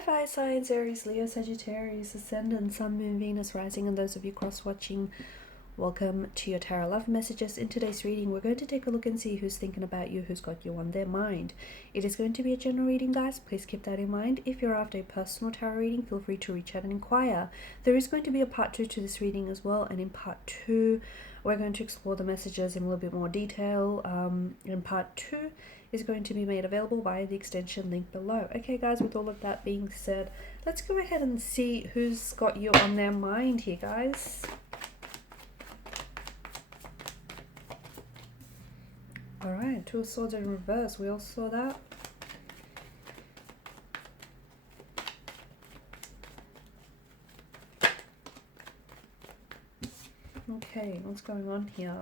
fire signs, Aries, Leo, Sagittarius, Ascendant, Sun, Moon, Venus, Rising, and those of you cross-watching, welcome to your Tarot Love Messages. In today's reading, we're going to take a look and see who's thinking about you, who's got you on their mind. It is going to be a general reading, guys. Please keep that in mind. If you're after a personal tarot reading, feel free to reach out and inquire. There is going to be a part 2 to this reading as well, and in part 2, we're going to explore the messages in a little bit more detail. In part 2 is going to be made available via the extension link below. Okay, guys, with all of that being said, let's go ahead and see who's got you on their mind here, guys. All right, Two of Swords in reverse. We all saw that. Okay, what's going on here?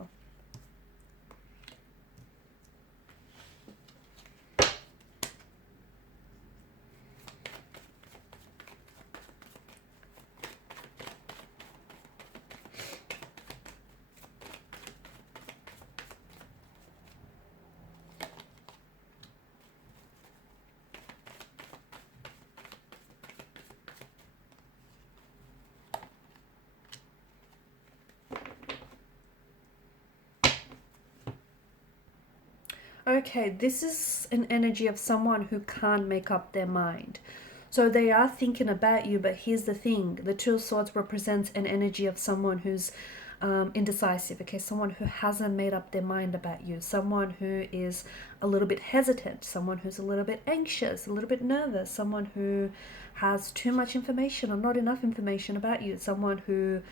Okay, this is an energy of someone who can't make up their mind. So they are thinking about you, but here's the thing. The Two of Swords represents an energy of someone who's indecisive, okay? Someone who hasn't made up their mind about you. Someone who is a little bit hesitant. Someone who's a little bit anxious, a little bit nervous. Someone who has too much information or not enough information about you. Someone who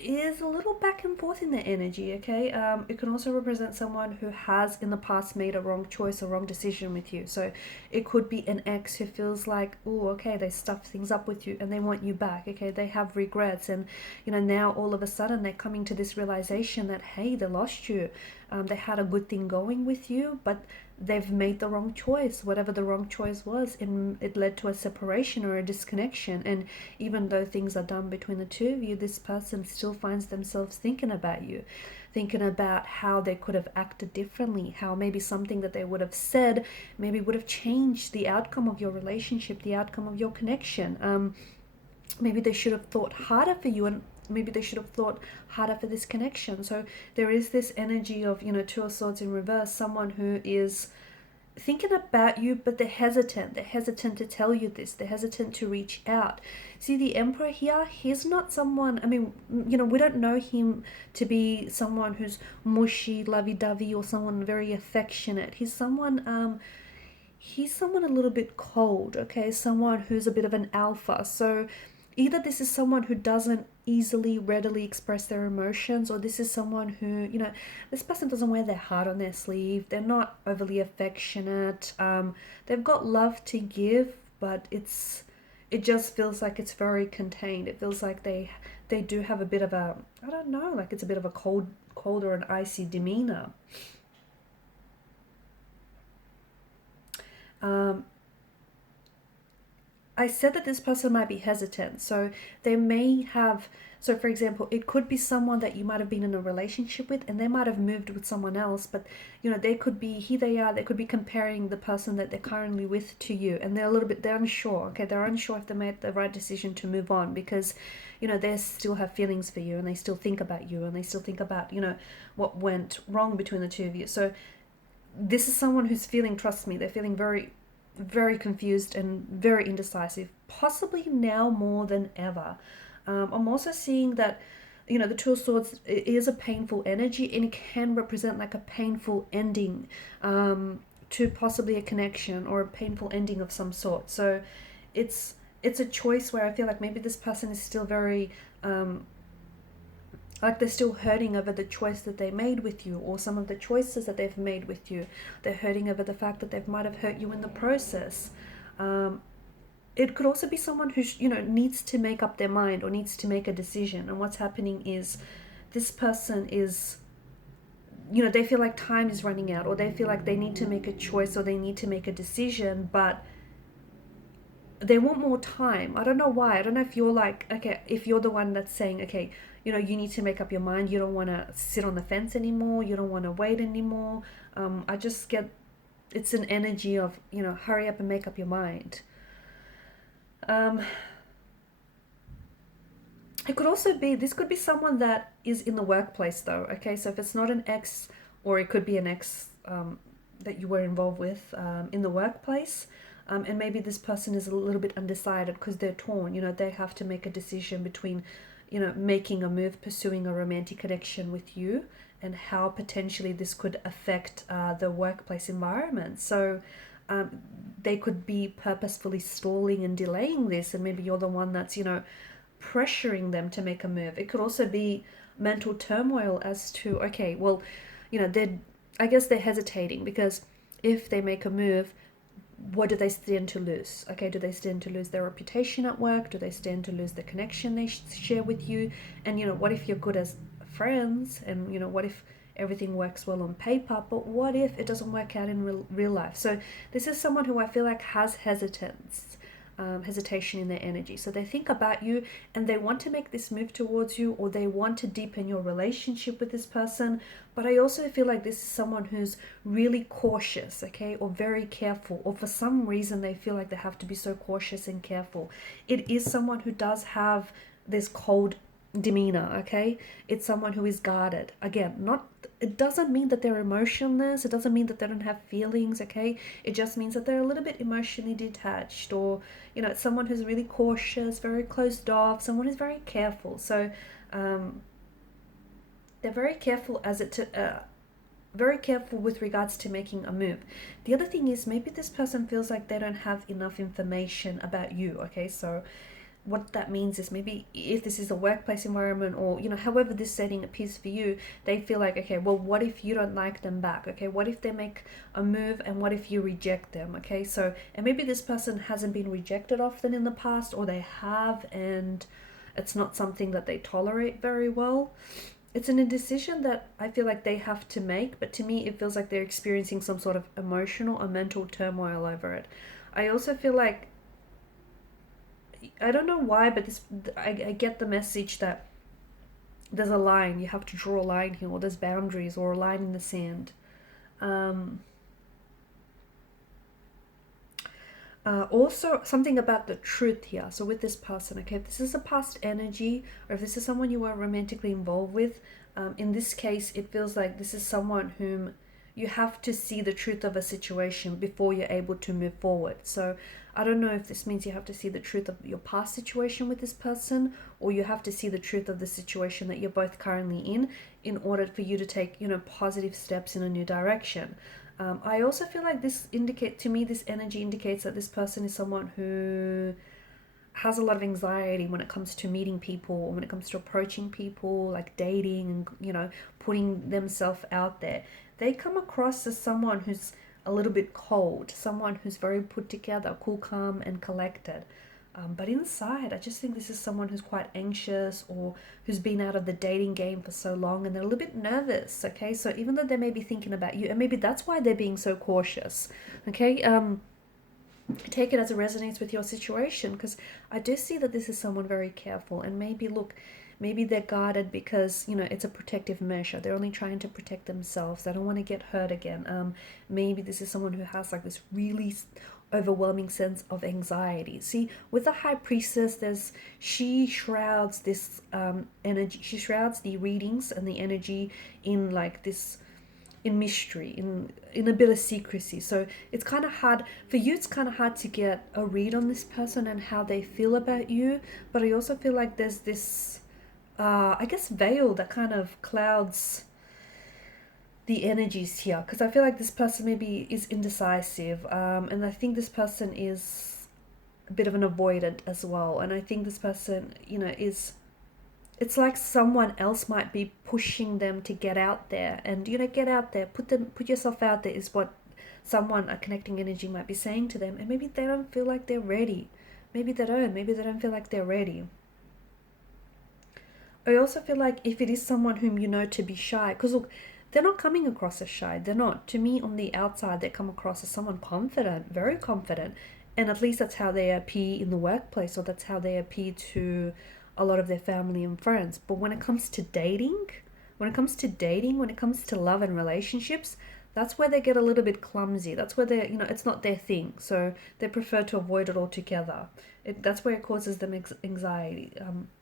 is a little back and forth in their energy, okay? It can also represent someone who has in the past made a wrong choice or wrong decision with you. So it could be an ex who feels like, oh, okay, they stuffed things up with you and they want you back, okay? They have regrets, and you know, now all of a sudden they're coming to this realization that, hey, they lost you. They had a good thing going with you, but they've made the wrong choice. Whatever the wrong choice was, it led to a separation or a disconnection. And even though things are done between the two of you, this person still finds themselves thinking about you, thinking about how they could have acted differently, how maybe something that they would have said maybe would have changed the outcome of your relationship, the outcome of your connection. Maybe they should have thought harder for you, and maybe they should have thought harder for this connection. So there is this energy of, you know, Two of Swords in reverse, someone who is thinking about you, but they're hesitant. They're hesitant to tell you this. They're hesitant to reach out. See, the Emperor here, he's not someone, I mean, you know, we don't know him to be someone who's mushy, lovey-dovey, or someone very affectionate. He's someone a little bit cold, okay? Someone who's a bit of an alpha. So either this is someone who doesn't easily, readily express their emotions, or this is someone who, you know, this person doesn't wear their heart on their sleeve. They're not overly affectionate. They've got love to give, but it just feels like it's very contained. It feels like they do have a bit of a, I don't know, like it's a bit of a cold or an icy demeanor. I said that this person might be hesitant, so they may have, so for example, it could be someone that you might have been in a relationship with and they might have moved with someone else, but you know, they could be, here they are, they could be comparing the person that they're currently with to you, and they're unsure, okay? They're unsure if they made the right decision to move on, because, you know, they still have feelings for you, and they still think about you, and they still think about, you know, what went wrong between the two of you. So this is someone who's feeling, trust me, they're feeling very, very confused and very indecisive, possibly now more than ever. I'm also seeing that, you know, the Two of Swords is a painful energy, and it can represent like a painful ending to possibly a connection, or a painful ending of some sort. So it's a choice where I feel like maybe this person is still very like they're still hurting over the choice that they made with you, or some of the choices that they've made with you. They're hurting over the fact that they might have hurt you in the process. It could also be someone who, you know, needs to make up their mind or needs to make a decision. And what's happening is this person is, you know, they feel like time is running out, or they feel like they need to make a choice, or they need to make a decision, but they want more time. I don't know why. I don't know if you're like, okay, if you're the one that's saying, okay, you know, you need to make up your mind. You don't want to sit on the fence anymore. You don't want to wait anymore. I just get, it's an energy of, you know, hurry up and make up your mind. Um, it could also be, this could be someone that is in the workplace though, okay? So if it's not an ex, or it could be an ex that you were involved with in the workplace, and maybe this person is a little bit undecided because they're torn. You know, they have to make a decision between, you know, making a move, pursuing a romantic connection with you, and how potentially this could affect the workplace environment. So um, they could be purposefully stalling and delaying this, and maybe you're the one that's, you know, pressuring them to make a move. It could also be mental turmoil as to, okay, well, you know, I guess they're hesitating because if they make a move, what do they stand to lose? Okay, do they stand to lose their reputation at work? Do they stand to lose the connection they share with you? And, you know, what if you're good as friends? And, you know, what if everything works well on paper, but what if it doesn't work out in real life? So this is someone who I feel like has hesitation in their energy. So they think about you and they want to make this move towards you, or they want to deepen your relationship with this person. But I also feel like this is someone who's really cautious, okay, or very careful, or for some reason they feel like they have to be so cautious and careful. It is someone who does have this cold demeanor, okay? It's someone who is guarded. Again, not, it doesn't mean that they're emotionless, it doesn't mean that they don't have feelings, okay? It just means that they're a little bit emotionally detached, or, you know, it's someone who's really cautious, very closed off, someone who's very careful. So they're very careful very careful with regards to making a move. The other thing is, maybe this person feels like they don't have enough information about you, okay? So what that means is, maybe if this is a workplace environment, or, you know, however this setting appears for you, they feel like, okay, well, what if you don't like them back? Okay, what if they make a move, and what if you reject them? Okay, so, and maybe this person hasn't been rejected often in the past, or they have, and it's not something that they tolerate very well. It's an indecision that I feel like they have to make, but to me it feels like they're experiencing some sort of emotional or mental turmoil over it. I also feel like, I don't know why, but I get the message that there's a line, you have to draw a line here, or there's boundaries, or a line in the sand. Um, Also, something about the truth here. So with this person, okay, if this is a past energy, or if this is someone you are romantically involved with, in this case, it feels like this is someone whom you have to see the truth of a situation before you're able to move forward. So I don't know if this means you have to see the truth of your past situation with this person, or you have to see the truth of the situation that you're both currently in order for you to take, you know, positive steps in a new direction. I also feel like this energy indicates that this person is someone who has a lot of anxiety when it comes to meeting people, or when it comes to approaching people, like dating, and, you know, putting themselves out there. They come across as someone who's a little bit cold, someone who's very put together, cool, calm, and collected. But inside, I just think this is someone who's quite anxious, or who's been out of the dating game for so long, and they're a little bit nervous, okay? So even though they may be thinking about you, and maybe that's why they're being so cautious, okay? Take it as it resonates with your situation, because I do see that this is someone very careful, and maybe, look, maybe they're guarded because, you know, it's a protective measure. They're only trying to protect themselves. They don't want to get hurt again. Maybe this is someone who has like this really overwhelming sense of anxiety. See, with the high priestess, she shrouds this energy. She shrouds the readings and the energy in like this, in mystery, in a bit of secrecy. So it's kind of hard for you. It's kind of hard to get a read on this person and how they feel about you. But I also feel like there's this, I guess, veil that kind of clouds the energies here, because I feel like this person maybe is indecisive, and I think this person is a bit of an avoidant as well. And I think this person, you know, it's like someone else might be pushing them to get out there, and, you know, get out there, put yourself out there, is what someone, a connecting energy, might be saying to them. And maybe they don't feel like they're ready. Maybe they don't feel like they're ready. I also feel like if it is someone whom you know to be shy, because look, they're not coming across as shy. They're not. To me, on the outside, they come across as someone confident, very confident. And at least that's how they appear in the workplace, or that's how they appear to a lot of their family and friends. But when it comes to dating, when it comes to love and relationships, that's where they get a little bit clumsy. That's where they, it's not their thing. So they prefer to avoid it altogether. That's where it causes them anxiety.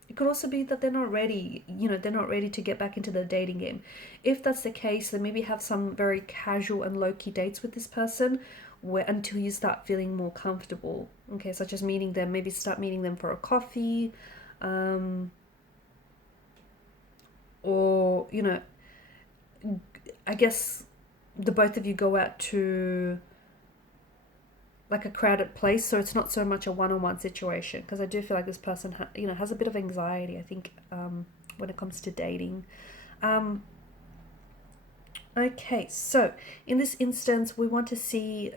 It could also be that they're not ready, they're not ready to get back into the dating game. If that's the case, then maybe have some very casual and low-key dates with this person until you start feeling more comfortable. Okay, such as meeting them, maybe start meeting them for a coffee, or, I guess the both of you go out to like a crowded place, so it's not so much a one-on-one situation, because I do feel like this person has a bit of anxiety, I think, when it comes to dating. Okay, so in this instance we want to see,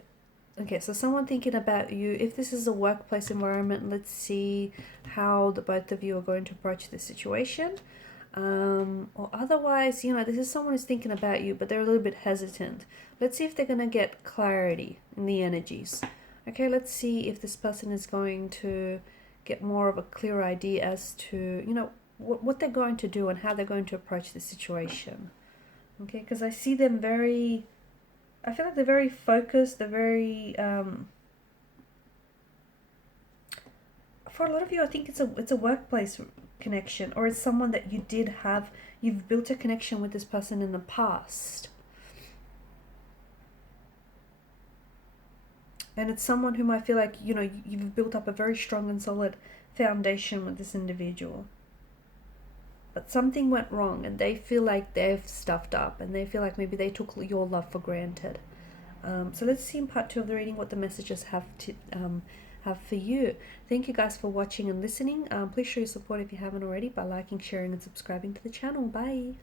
okay, so someone thinking about you. If this is a workplace environment, let's see how the both of you are going to approach this situation. Or otherwise, this is someone who's thinking about you, but they're a little bit hesitant. Let's see if they're going to get clarity in the energies. Okay, let's see if this person is going to get more of a clear idea as to, what they're going to do and how they're going to approach the situation. Okay, because I see them I feel like they're very focused, they're very, for a lot of you, I think it's a workplace connection, or it's someone that you've built a connection with this person in the past. And it's someone whom I feel like, you've built up a very strong and solid foundation with this individual. But something went wrong and they feel like they've stuffed up, and they feel like maybe they took your love for granted. So let's see in part 2 of the reading what the messages have for you. Thank you guys for watching and listening. Please show your support if you haven't already by liking, sharing and subscribing to the channel. Bye.